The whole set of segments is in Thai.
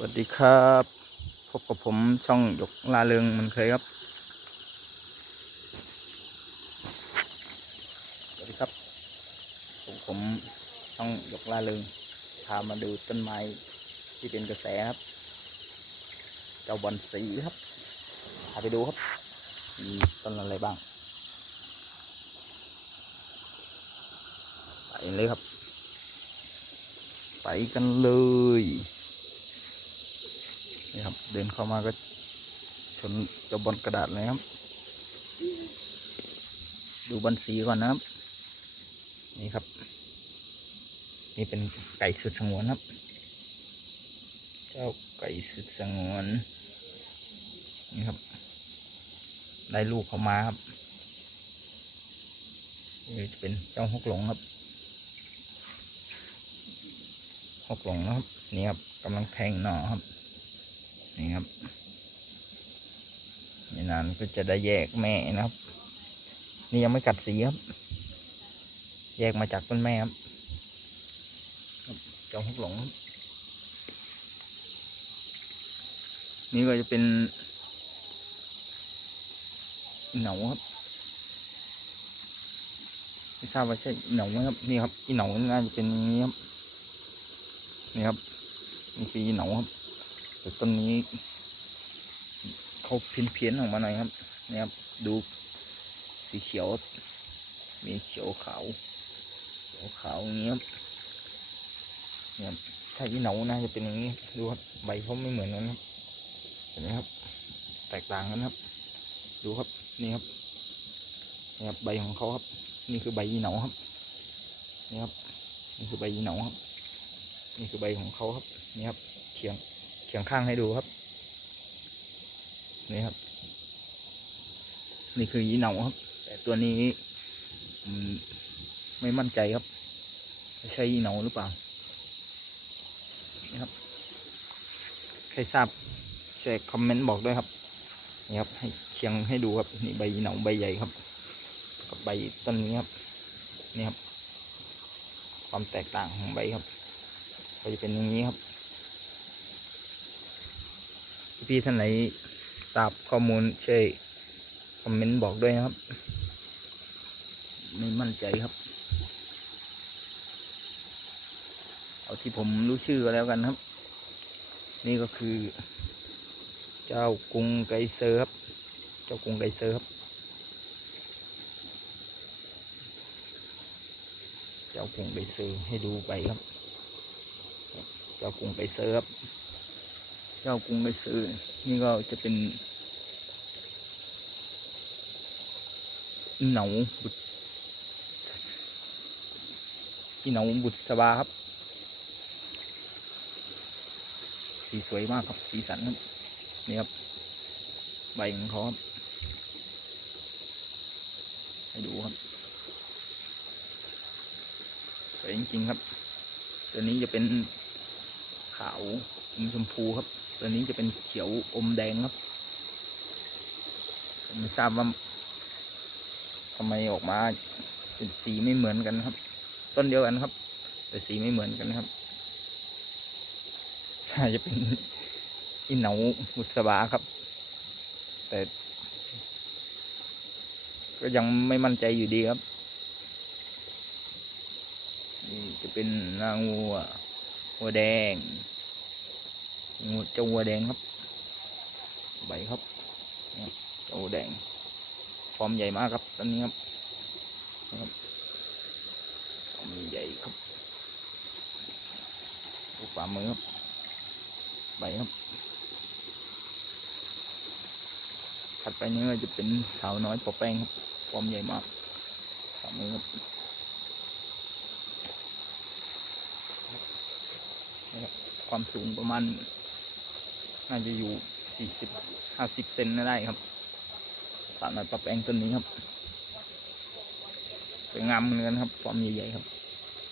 สวัสดีครับ พบกับผมช่องหยกลาเริงเหมันเคยครับ สวัสดีครับพบกับผมช่องหยกลาเริงพามาดูต้นไม้ที่เป็นกระแสครับเจ้าบอนสีครับพาไปดูครับมีต้นอะไรบ้างไปเลยครับ ไปกันเลย นี่ครับ เดินเข้ามาก็ชนเจ้าบอลกระดาษเลยครับ ดูบอลสีก่อนนะครับ นี่ครับ นี่เป็นไก่สุดสงวนครับ เจ้าไก่สุดสงวน นี่ครับ ได้ลูกเขามาครับนี่จะเป็นเจ้าฮกหลงครับหกหลงนะครับ นี่ครับกำลังแทงหน่อครับ นี่ครับไม่นานก็จะได้แยกแม่นะครับ นี่ยังไม่กัดสีครับ แยกมาจากต้นแม่ครับจ้าหกหลง นี่ก็จะเป็นเหนาครับไม่ทราบว่าใช่เหนาไหมครับนี่ครับอีเหนาน่าจะเป็นอย่างนี้ครับนี่ครับนี่คืออีเหนาครับ ต่ต้นนี้เขาเพี้ยนเพียนๆออกมาหน่อยครับนี่ครับดูสีเขียว มีเขียวขาวเขียวขาวอย่างนี้ครับนี่ครับถ้าอีเหนาน่าจะเป็นอย่างนี้ดูครับใบเขาไม่เหมือนกันครับเห็นไหมครับ แตกต่างกันครับ ดูครับนี่ครับนี่ครับใบของเขาครับ นี่คือใบอีเหนาครับนี่ครับนี่คือใบอีเหนาครับ นี่คือใบของเขาครับนี่ครับเขียง เขียงข้างให้ดูครับ นี่ครับ นี่คือยีเหนาครับ แต่ตัวนี้ไม่มั่นใจครับใช่ยีเหนาหรือเปล่านี่ครับใครทราบช่วยคอมเมนต์บอกด้วยครับนี่ครับให้เคียงให้ดูครับนี่ใบยีเหนาใบใหญ่ครับกับใบต้นนี้ครับนี่ครับ ความแตกต่างของใบครับ ก็จะเป็นอย่างนี้ครับ พี่ท่านไหนทราบข้อมูลช่วยคอมเมนต์บอกด้วยนะครับ ไม่มั่นใจครับ เอาที่ผมรู้ชื่อก็แล้วกันครับ นี่ก็คือ เจ้ากรุงไกเซอร์ครับ เจ้ากรุงไกเซอร์ครับ เจ้ากรุงไกเซอร์ให้ดูไปครับ เจ้ากรุงไปเซิร์ฟเจ้ากรุงไปซื้อ นี่ก็จะเป็นเหนาบุตรอีเหนาบุตรสบาครับ สีสวยมากครับ สีสันครับนี่ครับ ใบของเขาครับให้ดูครับสวยจริงๆครับ ตัวนี้จะเป็นขาวอมชมพูครับ ตัวนี้จะเป็นเขียวอมแดงครับผมไม่ทราบว่าทำไมออกมาเป็นสีไม่เหมือนกันครับ ต้นเดียวกันครับ แต่สีไม่เหมือนกันครับน่าจจะเป็นอินเหนาบุษบาครับ แต่ ก็ยังไม่มั่นใจอยู่ดีครับนี่จะเป็นนางวัววัวแดง เจ้าวัวแดงครับใบครับเจ้าแดงฟอร์มใหญ่มากครับตอนนี้ครับนะครับฟอมใหญ่ครับดูฝ่ามือครับใบครับถัดไปนี้จะเป็นสาวน้อยปอแป้งครับฟอร์มใหญ่มากฝ่ามือครับความสูงประมาณ น่าจะอยู่สี่สิบห้าสิบเซนได้ครับสามารถปรับแปลงต้นนี้ครับสวยงามเหมือนกันครับความใหญ่ๆครับ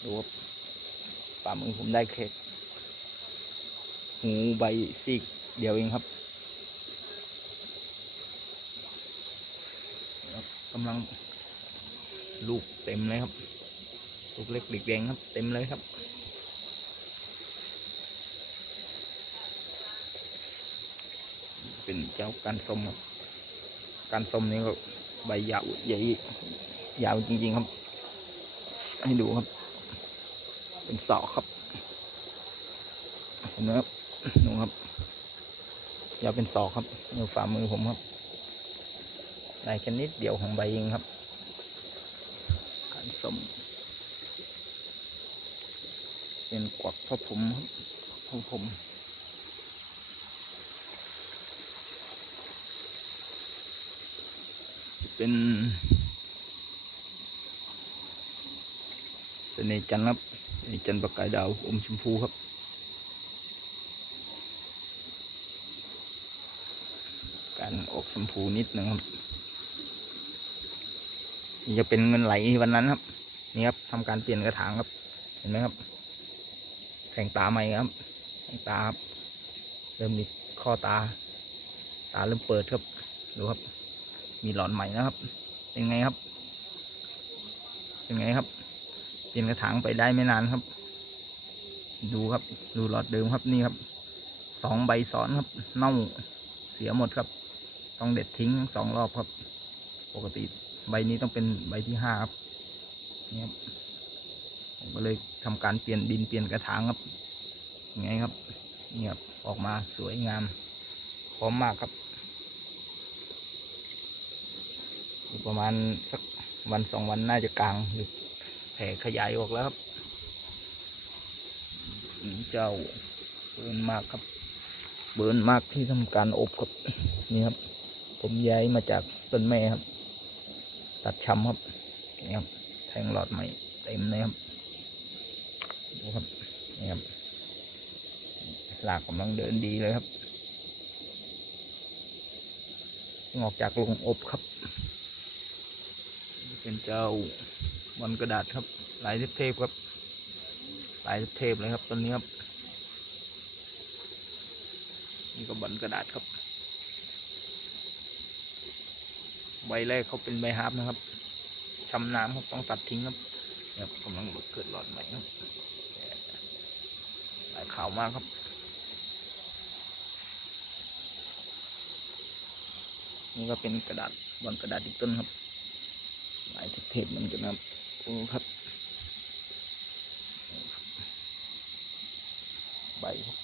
ดูว่าฝ่ามือผมได้แค่หูใบซีกเดียวเองครับครับกำลังลูกเต็มเลยครับลูกเล็กเด็กแดงครับ เต็มเลยครับ เป็นเจ้าการส้มครับการส้มนี่ก็ใบยาวใหญ่ยาวจริง ๆ ครับ ให้ดูครับ เป็นศอครับเห็นไหมครับดูครับยาวเป็นศอกครับนิ้วฝ่ามือผมครับได้แค่นิดเดียวของใบเองครับ การสมเป็นกวักพระผมครับพระผม เป็นเสน่ห์จันทร์ครับเสน่ห์จันทร์ประกายดาวอมชมพูครับ การออกชมพูนิดนึงครับนี่จะเป็นเงินไหลวันนั้นครับ นี่ครับทำการเปลี่ยนกระถางครับ เห็นไหมครับแทงตาใหม่ครับแทงตาครับเริ่มมีข้อตา ตาเริ่มเปิดครับดูครับ มีหลอดใหม่นะครับ เป็นไงครับ เป็นไงครับ เปลี่ยนกระถางไปได้ไม่นานครับ ดูครับ ดูหลอดเดิมครับนี่ครับ สองใบซ้อนครับ เน่าเสียหมดครับ ต้องเด็ดทิ้งสองรอบครับ ปกติใบนี้ต้องเป็นใบที่ห้าครับนี่ครับผมก็เลยทำการเปลี่ยนดินเปลี่ยนกระถางครับไงครับนี่ครับออกมาสวยงามพร้อมมากครับ อีก ประมาณสักวันสองวันน่าจะกลางหรือแผ่ขยายออกแล้วครับ เจ้าเบิร์นมากครับ เบิร์นมากที่ทำการอบครับนี่ครับ ผมย้ายมาจากต้นแม่ครับ ตัดช้ำครับนี่ครับแทงหลอดใหม่เต็มเลยครับดูครับนี่ครับหลากกำลังเดินดีเลยครับงออกจากโรงอบครับ เป็นเจ้าบอลกระดาษครับลายเทพๆครับลายเทพเลยครับต้นนี้ครับ นี่ก็บอลกระดาษครับ ใบแรกเขาเป็นใบฮาร์ปนะครับช้ำน้ำครับต้องตัดทิ้งครับเนี่ยครับกำลังเกิดหลอดใหม่ครับลายขาวมากครับนี่ก็เป็นกระดาษบอลกระดาษอีกต้นครับ เทพๆเหมือนกันนะครับโอ้ครับ ใบครับ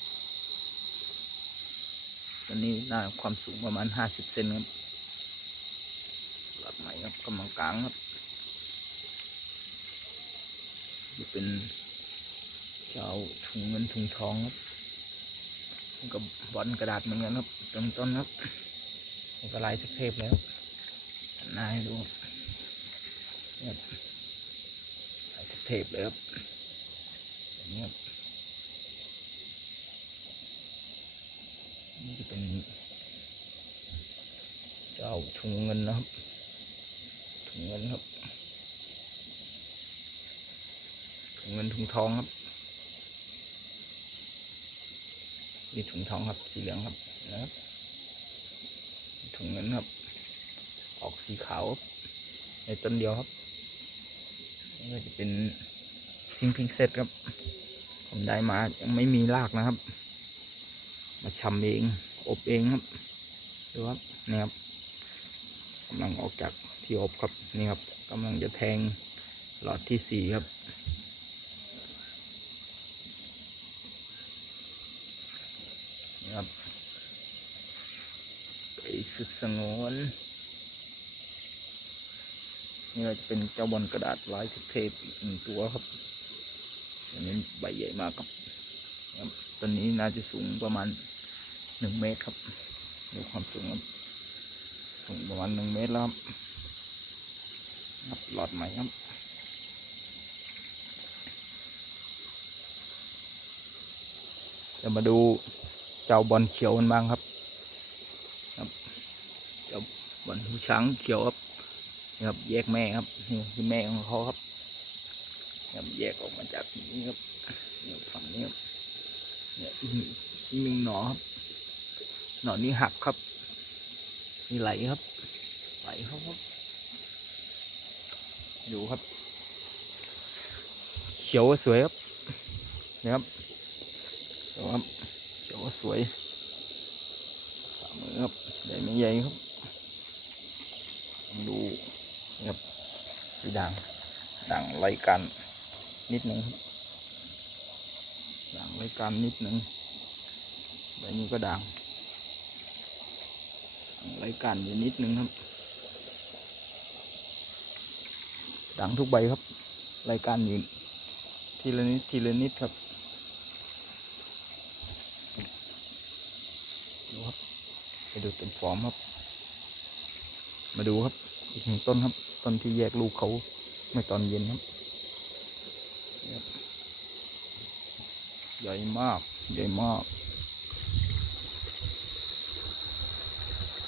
ตัวนี้หน้าความสูงประมาณห้าสิบเซนครับหลอดใหม่ครับกำลังกลางครับนี่เป็นเจ้าถุงเงินถุงทองครับก็บบอลกระดาษเหมือนกันครับต้นต้นครับก็ลายเทพแล้วนาให้ดูครับ ครับลาย เทพๆเลยครับอย่างนี้ครับนี่จะเป็น เจ้าถุงเงินนะครับ ถุงเงินครับถุงเงินถุงทองครับนี่ถุงทองครับสีเหลืองครับนะครับถุงเงินครับ ออกสีขาวในต้นเดียวครับ ก็จะเป็นพิงพิงเซตครับ ผมได้มายังไม่มีรากนะครับ มาชำเองอบเองครับดูครับนี่ครับกำลังออกจากที่อบครับนี่ครับกำลังจะแทงหลอดที่สี่ครับนี่ครับไปสุดสงวน นี่ก็จะเป็นเจ้าบอลกระดาษลายเทพอีกหนึ่งตัวครับอันนี้ใบใหญ่มากครับต้นนี้น่าจะสูงประมาณหนึ่งเมตรครับดูความสูงครับสูงประมาณหนึ่งเมตรแล้วครับหลอดใหม่ครับจะมาดูเจ้าบอลเขียวกันบ้างครับครับเจ้าบอลหูช้างเขียวครับ ครับแยกแม่ครับนี่คือแม่ของเขาครับครับแยกออกมาจากนี้ครับเนี่ยฝั่งนี้ครับเนี่ยอีกหนึ่งหนอครับหนอนี้หักครับนี่ไหลครับ ไหลครับดูครับ เขียวสวยครับนี่ยครับครับเขียวสวยฝ่ามือครับใหญ่ไม่ใหญ่ครับลองดูนี่ครับ สีด่างด่างไล่กันนิดหนึ่งด่างไล่กันนิดหนึ่งใบนี้ก็ด่างด่างไล่กันอยู่นิดหนึ่งครับด่างทุกใบครับไล่กันอยู่ทีละนิดทีละนิดครับดูครับไปดูเต้นฟอร์มครับ มาดูครับอีกหนึ่งต้นครับ ต้นที่แยกลูกเขาเมื่อตอนเย็นครับนี่ครับใหญ่มาก ใหญ่มาก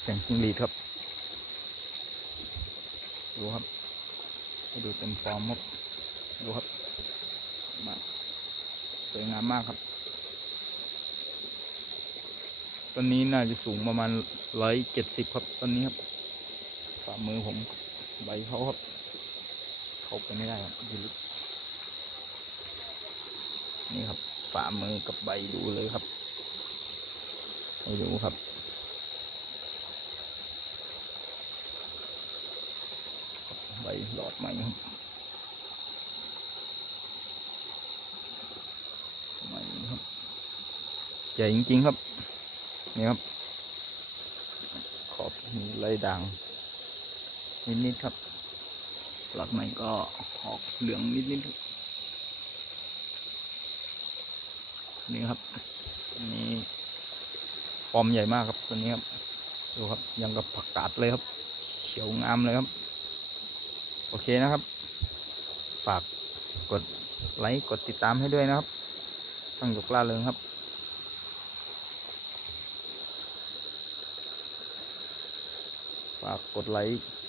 แสงจิงหรีดครับ ดูครับไปดูเต็มฟอร์มครับดูครับมากสวยงามมากครับต้นนี้น่าจะสูงประมาณร้อยเจ็ดสิบครับต้นนี้ครับฝ่ามือผมใบ เขาครับเข้าไปไม่ได้ครับยู่ลึกนี่ครับฝ่ามือกับใบดูเลยครับให้ดูครับใบหลอดใหม่ครับใหม่ครับใหญ่จริงๆครับนี่ครับขอบมีลายด่าง นิดๆครับหลักใหม่ก็ออกเหลืองนิดๆครับนี่ครับนนี้ฟอมใหญ่มากครับตัวนี้ครับดูครับยังกับผักกาดเลยครับ เขียวงามเลยครับ โอเคนะครับ ฝากกดไลค์กดติดตามให้ด้วยนะครับช่างหยกล่าเริงครับฝากกดไลค์